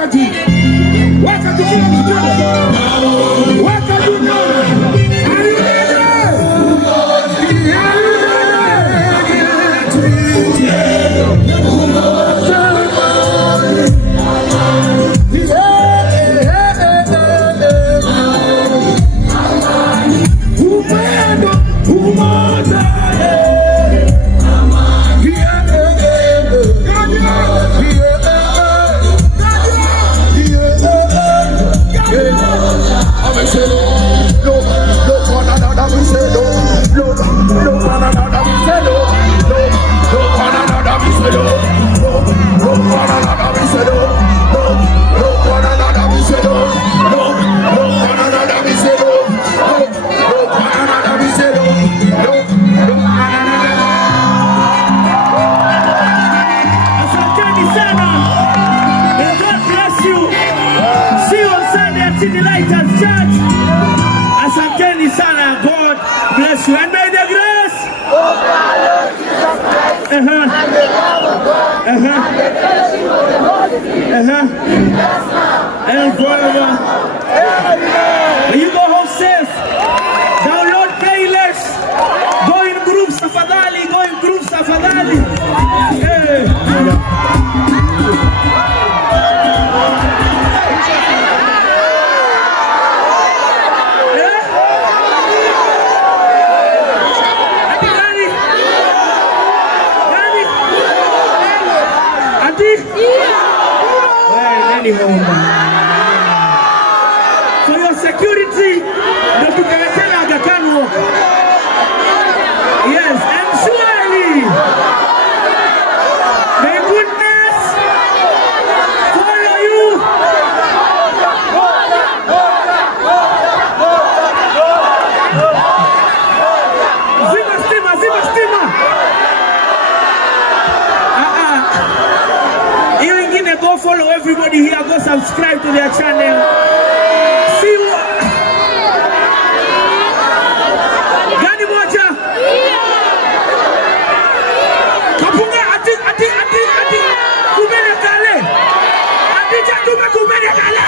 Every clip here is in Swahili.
weka juu. Weka juu kila mtu. Weka juu. City Lighters Church. Asanteni sana. God bless you. And may the grace of our Lord Jesus Christ and the love of God and the fellowship of the Holy Spirit be with us now and forever. Amen. May you go home safe. Download playlist. Go in groups tafadhali. Go in groups tafadhali. For your security, Dr. Karatela Agakano. Yes, and surely may goodness follow you. Zima stima. Go follow everybody here. Go subscribe to their channel. See what? Gani moja? Kapunga ati. Kumene kale. Ati chatume kumene kale.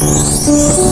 Thank you.